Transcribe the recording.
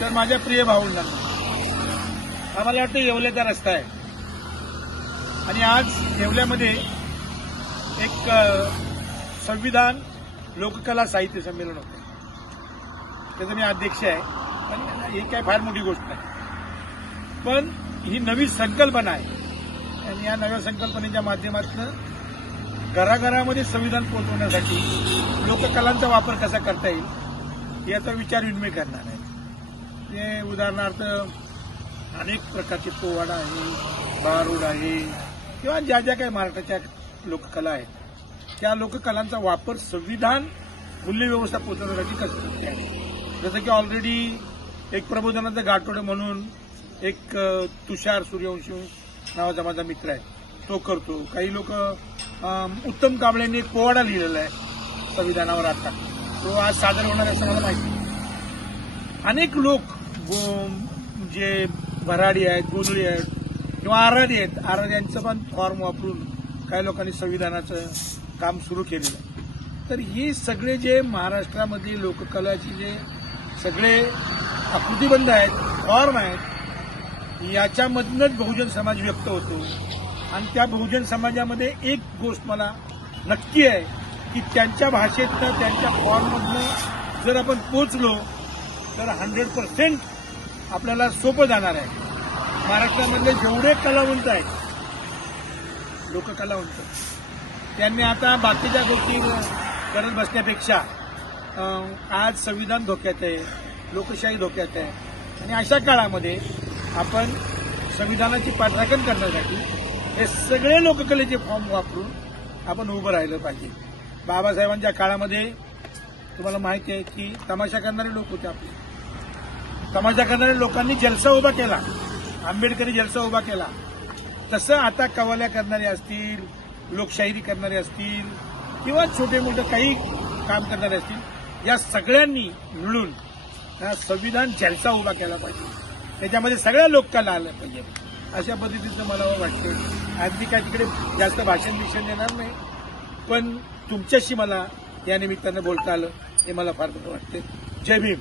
तर माझ्या प्रिय भाऊंना आम्हाला वाटतं येवल्याचा रस्ता आहे आणि आज येवल्यामध्ये एक संविधान लोककला साहित्य संमेलन होतं. त्याचं मी अध्यक्ष आहे आणि ही काय फार मोठी गोष्ट नाही, पण ही नवी संकल्पना आहे आणि या नव्या संकल्पनेच्या माध्यमातून घराघरामध्ये संविधान पोहोचवण्यासाठी लोककलांचा वापर कसा करता येईल याचा विचार विनिमय करणार आहे. ते उदाहरणार्थ अनेक प्रकारचे पोवाडा आहे, बारूड आहे किंवा ज्या ज्या काही महाराष्ट्राच्या लोककला आहेत त्या लोककलांचा वापर संविधान मूल्यव्यवस्था पोहोचवण्यासाठी कसं करता येईल. जसं की ऑलरेडी एक प्रबोधनाचं गाठोडं म्हणून एक तुषार सूर्यवंशी नावाचा माझा मित्र आहे, तो करतो. काही लोक उत्तम कांबळेंनी एक पोवाडा लिहिलेला आहे संविधानावर, आता तो आज सादर होणार असं मला माहिती. अनेक लोक जे भराडी आहेत, गोंधळी आहेत किंवा आराडी आहेत, आराड्यांचं पण फॉर्म वापरून काही लोकांनी संविधानाचं काम सुरू केलेलं आहे. तर ही सगळे जे महाराष्ट्रामधली लोककलाची जे सगळे आकृतीबंध आहेत, फॉर्म आहेत, याच्यामधूनच बहुजन समाज व्यक्त होतो. आणि त्या बहुजन समाजामध्ये एक गोष्ट मला नक्की आहे की त्यांच्या भाषेतनं, त्यांच्या फॉर्ममधनं जर आपण पोचलो तर 100% आपल्याला सोपं जाणार आहे. महाराष्ट्रामधले जेवढे कलावंत आहेत, लोककलावंत, त्यांनी आता बाकीच्या गोष्टी करत बसण्यापेक्षा आज संविधान धोक्यात आहे, लोकशाही धोक्यात आहे आणि अशा काळामध्ये आपण संविधानाची पाठराखण करण्यासाठी हे सगळे लोककलेचे फॉर्म वापरून आपण उभं राहिलं पाहिजे. बाबासाहेबांच्या काळामध्ये तुम्हाला माहिती आहे की तमाशा करणारे लोक होते. आपले तमाशा करणाऱ्या लोकांनी जलसा उभा केला, आंबेडकरी जलसा उभा केला. तसं आता कवाल्या करणारे असतील, लोकशाहिरी करणारे असतील किंवा छोटे मोठे काही काम करणारे असतील, या सगळ्यांनी मिळून संविधान जलसा उभा केला पाहिजे. त्याच्यामध्ये सगळ्या लोककला आल्या पाहिजे. अशा पद्धतीचं मला वाटतं. अगदी काय तिकडे जास्त भाषण देणार नाही, पण तुमच्याशी मला या निमित्तानं बोलता आलं हे मला फार बरं वाटतं. जय भीम.